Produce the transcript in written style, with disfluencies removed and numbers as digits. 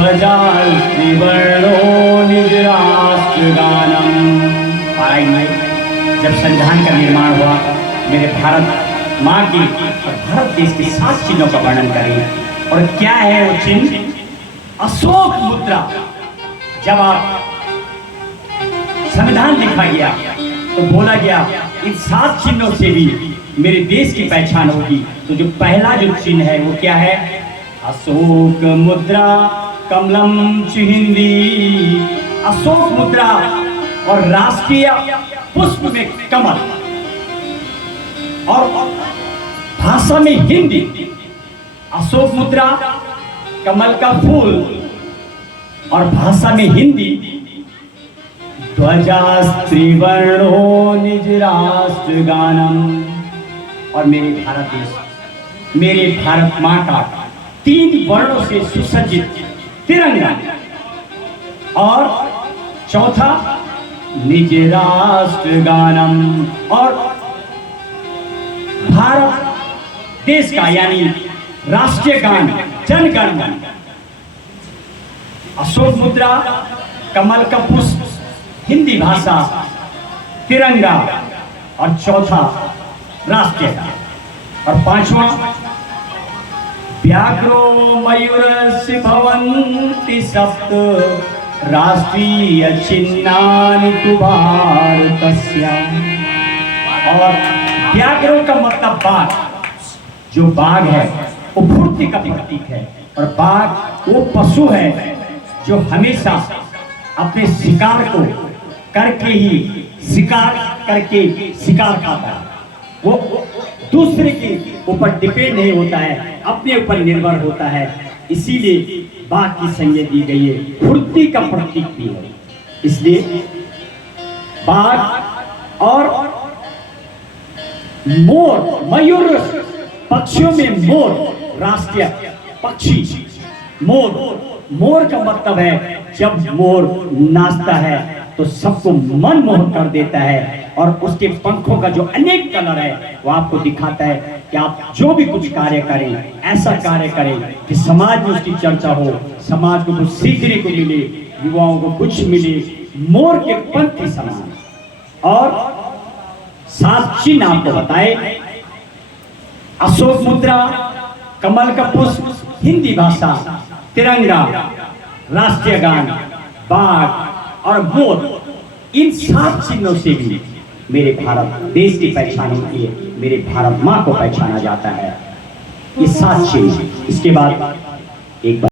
ध्वजा त्रिवर्णो निज राष्ट्र गानम। आइए, जब संविधान का निर्माण हुआ, मेरे भारत माँ की और भारत देश के 7 चिन्हों का वर्णन करें। और क्या है वो चिन्ह? अशोक मुद्रा। जब आप संविधान लिखा गया तो बोला गया इन 7 चिन्हों से भी मेरे देश की पहचान होगी। तो जो पहला जो चिन्ह है वो क्या है? अशोक मुद्रा कमलम चिहिंदी। अशोक मुद्रा और राष्ट्रीय पुष्प में कमल और भाषा में हिंदी। अशोक मुद्रा, कमल का फूल और भाषा में हिंदी। ध्वजा त्रिवर्णो निज राष्ट्र गानम। और मेरे भारत देश, मेरे भारत माँ का 3 वर्णों से सुसज्जित तिरंगा। और चौथा निज राष्ट्र गानम। और भारत देश का यानी राष्ट्रीय गान जन गण मन। अशोक मुद्रा, कमल का पुष्प, हिंदी भाषा, तिरंगा और चौथा राष्ट्रीय गान। और 5वां व्याघ्रो मयूरस्य भवन्ति सप्त राष्ट्रीय चिन्हानि तु भारतस्य। और व्याघ्रों का मतलब बाघ। जो बाघ है वो फुर्ती का प्रतीक है। और बाघ वो पशु है जो हमेशा अपने शिकार को करके ही शिकार खाता है। वो दूसरे के ऊपर डिपेंड नहीं होता है, अपने ऊपर निर्भर होता है। इसीलिए बाघ की संज्ञा दी गई है, फुर्ती का प्रतीक भी है। इसलिए बाघ और मोर, मयूर, पक्षियों में मोर राष्ट्रीय पक्षी। मोर का मतलब है जब मोर नाचता है तो सबको मनमोहक कर देता है। और उसके पंखों का जो अनेक कलर है वो आपको दिखाता है कि आप जो भी कुछ कार्य करें, ऐसा कार्य करें कि समाज में उसकी चर्चा हो, समाज को कुछ सीखने को मिले, युवाओं को कुछ मिले। मोर के पंख के समान। और 7 चिन्ह आपको बताए। अशोक मुद्रा, कमल का पुष्प, हिंदी भाषा, तिरंगा, राष्ट्रीय गान, बाघ और मोर। इन 7 चिन्हों से भी मेरे भारत देश की पहचान होती है, मेरे भारत माँ को पहचाना जाता है। ये 7 चिन्ह। इसके बाद एक बार